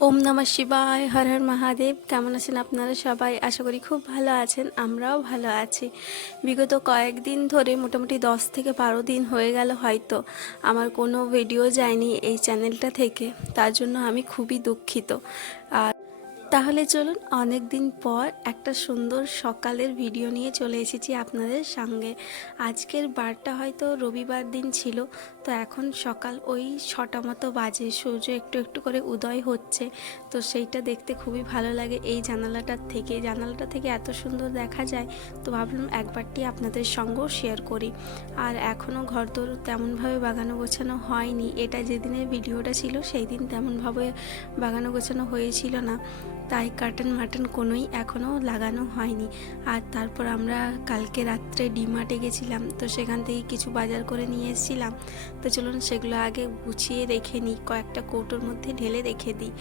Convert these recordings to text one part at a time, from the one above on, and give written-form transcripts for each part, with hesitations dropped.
ওম নমঃ শিবায়, হর হর মহাদেব। কেমন আছেন আপনারা সবাই? আশা করি খুব ভালো আছেন, আমরাও ভালো আছি। বিগত কয়েকদিন ধরে মোটামুটি 10 থেকে 12 দিন হয়ে গেল হয়তো আমার কোনো ভিডিও যায়নি এই চ্যানেলটা থেকে। তার জন্য আমি খুবই দুঃখিত। আর তাহলে চলুন, অনেক দিন পর একটা সুন্দর সকালের ভিডিও নিয়ে চলে এসেছি আপনাদের সঙ্গে। আজকের বারটা হয়তো রবিবার দিন ছিল, তো এখন সকাল ওই 6টা মতো বাজে, সূর্য একটু একটু করে উদয় হচ্ছে। তো সেইটা দেখতে খুবই ভালো লাগে। এই জানালাটা থেকে এত সুন্দর দেখা যায়, তো ভাবলাম একবারটি আপনাদের সঙ্গেও শেয়ার করি। আর এখনও ঘরদোর তেমনভাবে বাগানো গোছানো হয়নি। এটা যেদিনের ভিডিওটা ছিল সেই দিন তেমনভাবে বাগানো গোছানো হয়েছিল না, তাই কার্টেন কোনোই এখনও লাগানো হয়নি। আর তারপর আমরা কালকে রাত্রে ডিমার্টে গেছিলাম, তো সেখান থেকে কিছু বাজার করে নিয়ে এসেছিলাম। তো চলুন সেগুলো আগে গুছিয়ে রেখে নিই, কয়েকটা কৌটোর মধ্যে ঢেলে রেখে দিই।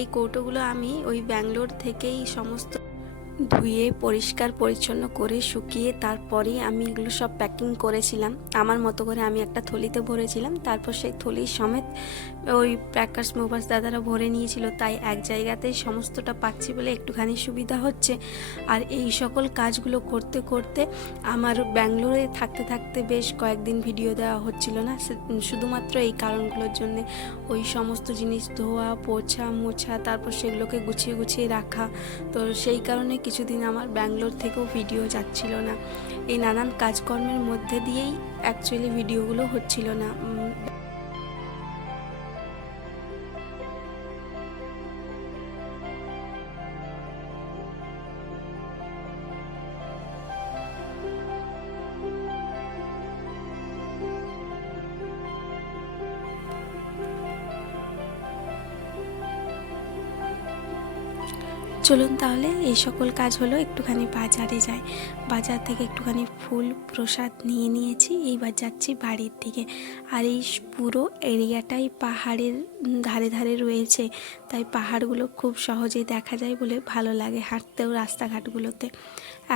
এই কৌটোগুলো আমি ওই ব্যাঙ্গালোর থেকেই সমস্ত ধুয়ে পরিষ্কার পরিচ্ছন্ন করে শুকিয়ে তারপরেই আমি এগুলো সব প্যাকিং করেছিলাম। আমার মতো করে আমি একটা থলিতে ভরেছিলাম, তারপর সেই থলি সমেত ওই প্যাকার্স মুভার্স দাদারা ভরে নিয়েছিল। তাই এক জায়গাতেই সমস্তটা পাচ্ছি বলে একটুখানি সুবিধা হচ্ছে। আর এই সকল কাজগুলো করতে করতে আমার ব্যাঙ্গালোরে থাকতে থাকতে বেশ কয়েকদিন ভিডিও দেওয়া হচ্ছিল না, শুধুমাত্র এই কারণগুলোর জন্যে। ওই সমস্ত জিনিস ধোয়া পোছা মোছা, তারপর সেগুলোকে গুছিয়ে গুছিয়ে রাখা। তো সেই কারণে কিছুদিন আমার ব্যাঙ্গালোর থেকেও ভিডিও যাচ্ছিল না। এই নানান কাজকর্মের মধ্যে দিয়েই অ্যাকচুয়ালি ভিডিওগুলো হচ্ছিল না। চলুন তাহলে এই সকল কাজ হলো, একটুখানি বাজারে যাই। বাজার থেকে একটুখানি ফুল প্রসাদ নিয়ে নিয়েছি, এইবার যাচ্ছি বাড়ির দিকে। আর এই পুরো এরিয়াটাই পাহাড়ের ধারে ধারে রয়েছে, তাই পাহাড়গুলো খুব সহজেই দেখা যায় বলে ভালো লাগে হাঁটতেও রাস্তাঘাটগুলোতে।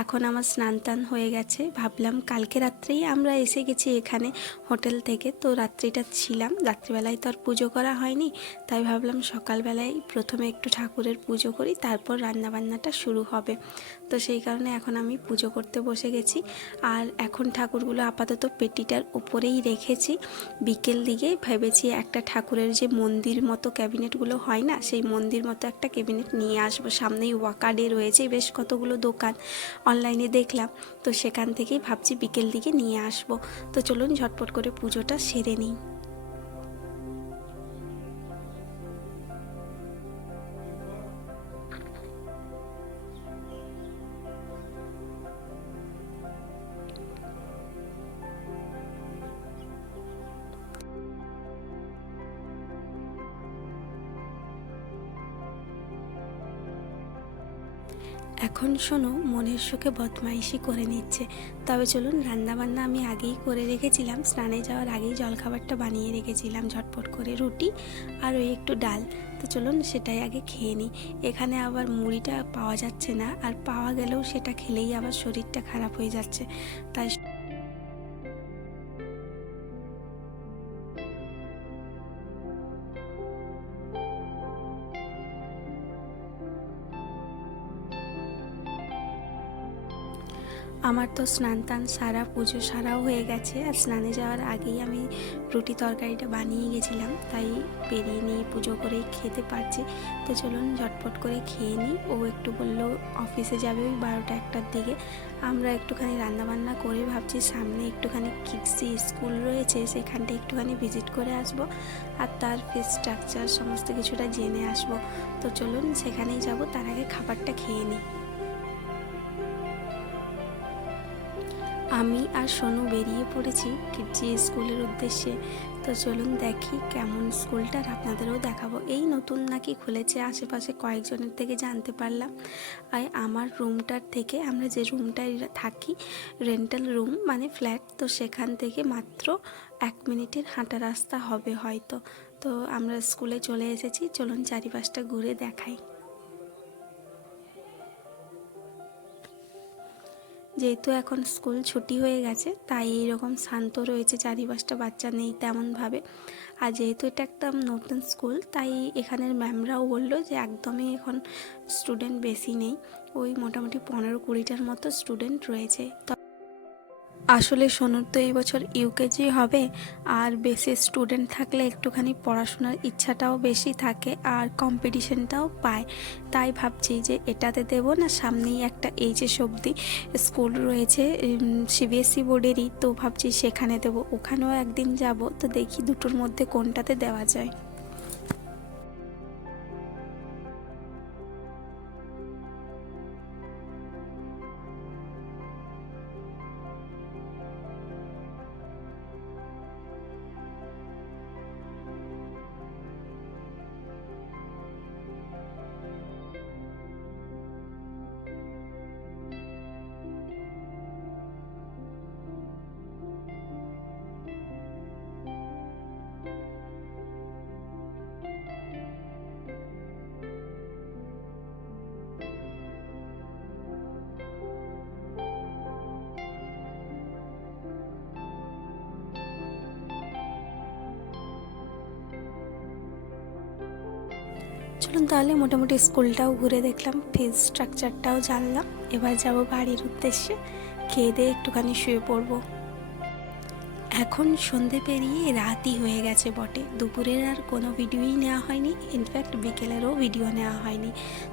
এখন আমার স্নান টান হয়ে গেছে। ভাবলাম কালকে রাত্রেই আমরা এসে গেছি এখানে হোটেল থেকে, তো রাত্রিটা ছিলাম, রাত্রিবেলায় তো আর পুজো করা হয়নি। তাই ভাবলাম সকালবেলায় প্রথমে একটু ঠাকুরের পুজো করি, তারপর রান্নাবান্নাটা শুরু হবে। তো সেই কারণে এখন আমি পুজো করতে বসে গেছি। আর এখন ঠাকুরগুলো আপাতত পেটিটার উপরেই রেখেছি। বিকেল দিকে ভেবেছি একটা ঠাকুরের যে মন্দির মতো ক্যাবিনেটগুলো হয় না, সেই মন্দির মতো একটা ক্যাবিনেট নিয়ে আসবো। সামনেই ওয়াকাডে রয়েছে বেশ কতগুলো দোকান, অনলাইনে দেখলাম, তো সেখান থেকেই ভাবছি বিকেল দিকে নিয়ে আসবো। তো চলুন ঝটপট করে পুজোটা সেরে নিই। এখন শোনো, মনের সুখে বদমাইশি করে নিচ্ছে। তবে চলুন, রান্নাবান্না আমি আগেই করে রেখেছিলাম, স্নানে যাওয়ার আগেই জলখাবারটা বানিয়ে রেখেছিলাম ঝটপট করে, রুটি আর ওই একটু ডাল। তো চলুন সেটাই আগে খেয়ে নিই। এখানে আবার মুড়িটা পাওয়া যাচ্ছে না, আর পাওয়া গেলেও সেটা খেলেই আবার শরীরটা খারাপ হয়ে যাচ্ছে। তাই আমার তো স্নান টান সারা, পুজো সারাও হয়ে গেছে। আর স্নানে যাওয়ার আগেই আমি রুটি তরকারিটা বানিয়ে গেছিলাম, তাই বেরিয়ে নিয়ে পুজো করেই খেতে পারছি। তো চলুন ঝটপট করে খেয়ে নিই। ও একটু বললো অফিসে যাবে ওই 12টা 1টার দিকে। আমরা একটুখানি রান্নাবান্না করে ভাবছি সামনে একটুখানি কিডসি স্কুল রয়েছে, সেখানটা একটুখানি ভিজিট করে আসব, আর তার ফিস স্ট্রাকচার সমস্ত কিছুটা জেনে আসব। তো চলুন সেখানেই যাব, তার আগে খাবারটা খেয়ে নিই। আমি আর সোনু বেরিয়ে পড়েছি কিডজি স্কুলের উদ্দেশ্যে। তো চলুন দেখি কেমন স্কুলটা, আর আপনাদেরও দেখাবো। এই নতুন নাকি খুলেছে, আশেপাশে কয়েকজনের থেকে জানতে পারলাম। আর আমার রুমটার থেকে, আমরা যে রুমটায় থাকি রেন্টাল রুম মানে ফ্ল্যাট, তো সেখান থেকে মাত্র 1 মিনিটের হাঁটা রাস্তা হবে হয়তো। তো আমরা স্কুলে চলে এসেছি, চলুন চারিপাশটা ঘুরে দেখাই। যেহেতু এখন স্কুল ছুটি হয়ে গেছে তাই এইরকম শান্ত রয়েছে, চারিপাশটা বাচ্চা নেই তেমনভাবে। আর যেহেতু এটা একটা নতুন স্কুল তাই এখানের ম্যামরাও বললো যে একদমই এখন স্টুডেন্ট বেশি নেই, ওই মোটামুটি 15-20টার মতো স্টুডেন্ট রয়েছে। আসলে সোনুর তো এই বছর ইউকেজি হবে, আর বেশি স্টুডেন্ট থাকলে একটুখানি পড়াশোনার ইচ্ছাটাও বেশি থাকে আর কম্পিটিশনটাও পায়। তাই ভাবছি যে এটাতে দেবো না, সামনেই একটা এইচএস অবধি স্কুল রয়েছে সিবিএসসি বোর্ডেরই, তো ভাবছি সেখানে দেবো। ওখানেও একদিন যাব, তো দেখি দুটোর মধ্যে কোনটাতে দেওয়া যায়। চলুন তাহলে মোটামুটি স্কুলটাও ঘুরে দেখলাম, ফিজ স্ট্রাকচারটাও জানলাম। এবার যাব বাড়ির উদ্দেশ্যে, খেয়ে দিয়ে একটুখানি শুয়ে পড়বো। এখন সন্ধে পেরিয়ে রাতই হয়ে গেছে বটে, দুপুরের আর কোনো ভিডিওই নেওয়া হয়নি, ইনফ্যাক্ট বিকেলেরও ভিডিও নেওয়া হয়নি।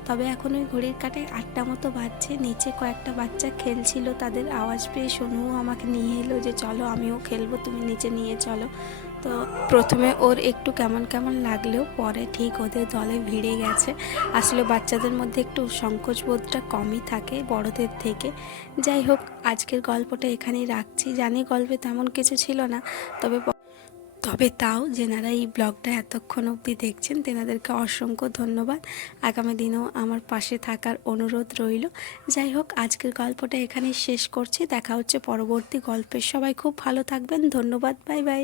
তবে এখন ওই ঘড়ির কাঁটায় 8টা মতো বাজছে, নিচে কয়েকটা বাচ্চা খেলছিল, তাদের আওয়াজ পেয়ে সোনুও আমাকে নিয়ে এলো যে চলো আমিও খেলবো, তুমি নিচে নিয়ে চলো। তো প্রথমে ওর একটু কেমন কেমন লাগলেও পরে ঠিক ওদের দলে ভিড়ে গেছে। আসলে বাচ্চাদের মধ্যে একটু সংকোচ বোধটা কমই থাকে বড়দের থেকে। যাই হোক, আজকের গল্পটা এখানেই রাখছি। জানি গল্পে তেমন কিছু ছিল না, তবে তবে তাও যেনারা এই ব্লগটা এতক্ষণ অবধি দেখছেন তেনাদেরকে অসংখ্য ধন্যবাদ। আগামী দিনেও আমার পাশে থাকার অনুরোধ রইল। যাই হোক, আজকের গল্পটা এখানেই শেষ করছি, দেখা হচ্ছে পরবর্তী গল্পে। সবাই খুব ভালো থাকবেন, ধন্যবাদ, বাই বাই।